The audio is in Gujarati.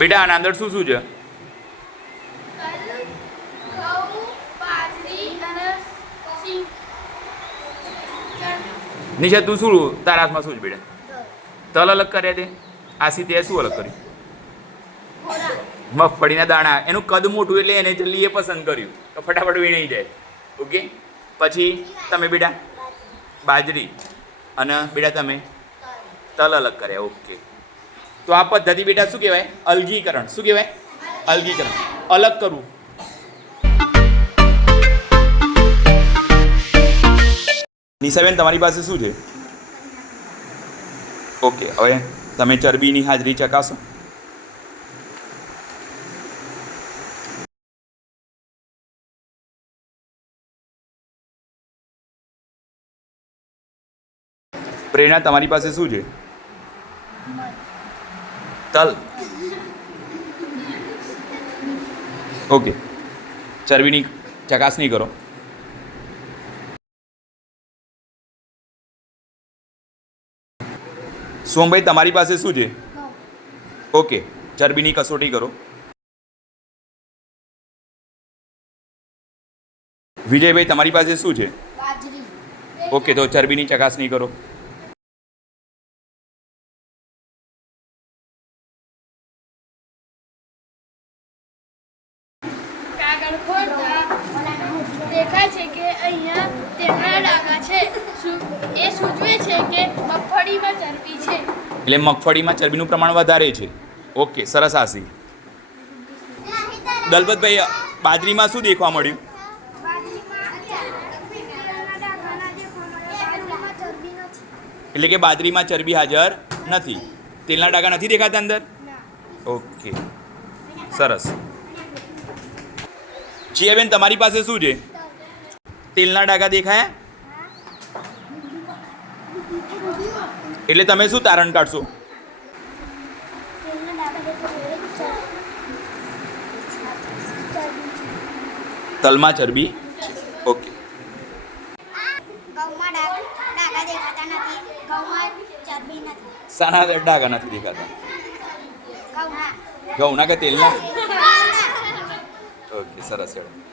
બેટા, આના અંદર શું શું છે. નિશા, તું શું તારા શું છે બેટા? તલ અલગ કર્યા તે. આસી તે શું અલગ કર્યું? મગફળીના દાણા. એનું કદ મોટું એટલે એને જલ્દી એ પસંદ કર્યું. તો ફટાફટ વીણાઈ જાય. ઓકે? પછી તમે બેટા, બાજરી અને બેટા તમે તલ અલગ કર્યા. ઓકે. તો આ પદ્ધતિ બેટા શું કહેવાય? અલગીકરણ. શું કહેવાય? અલગીકરણ. અલગ કરવું. નિશાબેન, તમારી પાસે શું છે? ઓકે, હવે તમે ચરબીની હાજરી ચકાસો. પ્રેરણા તમારી પાસે શું છે? તલ. ઓકે. ચરબીની ચકાસણી કરો. સોમભાઈ તમારી પાસે શું છે? ઓકે. ચરબીની કસોટી કરો. વિજયભાઈ તમારી પાસે શું છે? ઓકે તો ચરબીની ચકાસણી કરો. કાગળ ખોલતા દેખાય છે કે અહીંયા તેમના ડાઘા છે. એ સૂચવે છે કે મગફળીમાં ચરબી છે. એટલે મગફળીમાં ચરબીનું પ્રમાણ વધારે છે. ઓકે સરસ આસી દલપતભાઈ બાજરીમાં શું દેખવા મળ્યું? એટલે કે બાજરીમાં ચરબી હાજર નથી. તેલના ડાઘા નથી દેખાતા અંદર? ઓકે. સરસ. જીયાબેન તમારી પાસે શું છે? તેલના ડાઘા દેખાયા? એટલે તમે શું તારણ કાઢશો? તલમાં ચરબી? છે ઓકે. સાના ડાઘા નથી. દેખાતા? ઘઉંના કે તેલના? ઓકે સરસ હેડો